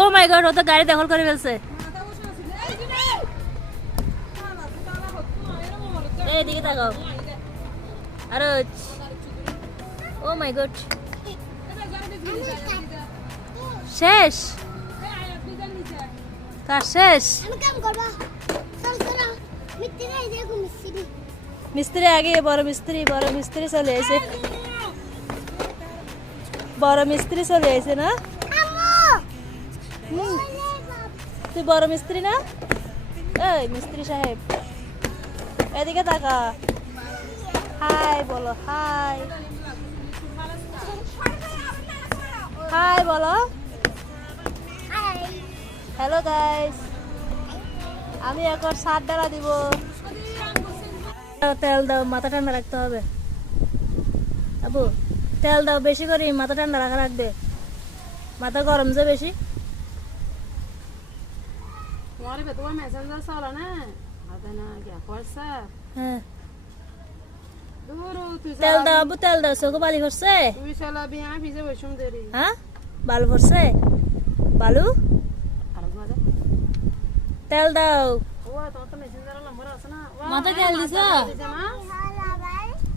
ও মাই god ও তো গাড়ি দখল করে ফেলছে। এইদিকে তাকাও। আরে ও মাই গড শেষ কার শেষ? মিস্ত্রি আগে বড় মিস্ত্রি চলে আসে। বড় মিস্ত্রি চলে আসে না? তুই বড় মিস্ত্রি না? এই মিস্ত্রি সাহেব এদিকে তাকা। হাই বলো হাই। হাই বলো। হ্যালো গাইস, আমি এখন 7 ডালা দিব। তেল দাও, মাথা ঠান্ডা রাখতে হবে। আবু তেল দাও বেশি করে, মাথা ঠান্ডা রাখা রাখবে। মাথা গরম যে বেশি। तुम्हारे पे तो मैसेंजर साला ना आता ना क्या করছে হ্যাঁ দূর তুই তেল দাও আবু, তেল দাও। চোখে বালি পড়ছে? তুই শালা বিয়া ভিজে বসুম দেরি হ্যাঁ বালু পড়ছে? বালু আর বাজা তেল দাও। ও তোমার তো মেসেঞ্জার নাম্বার আছে না? মাথা তেল দিছো? না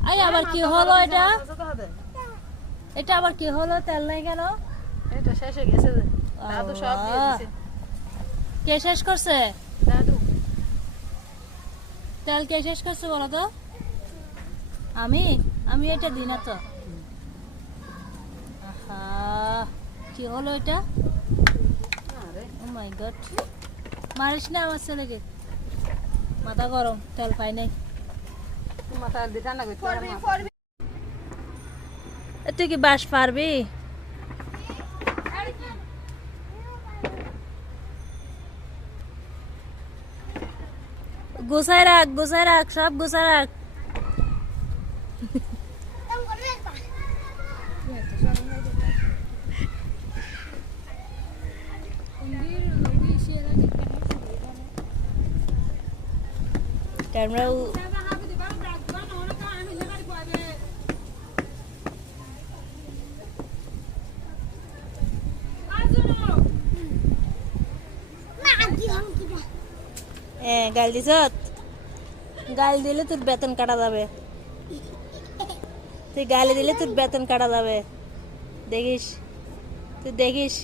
আই আবার কি হলো এটা? এটা আবার কি হলো? তেল নাই কেন? এটা শেষ হয়ে গেছে দাদু সব দিয়ে দিয়েছে। কে শেষ করছে? দাদু তেল কে শেষ করছে বলো তো? আমি আমি এটা দিই না তো। আহা কি হলো এটা? আরে ও মাই গড মারিস না আমার ছেলেকে। মাথা গরম, তেল পাই নাই। তুই মাথা দিটা না কইতে তুই কি বাস পারবি? গুছাই রাখ সব গুছাই রাখ। ক্যামেরা গাল দিছ? গাল দিলে তোর বেতন কাটা যাবে। তুই গালি দিলে তোর বেতন কাটা যাবে। দেখিস তুই দেখিস।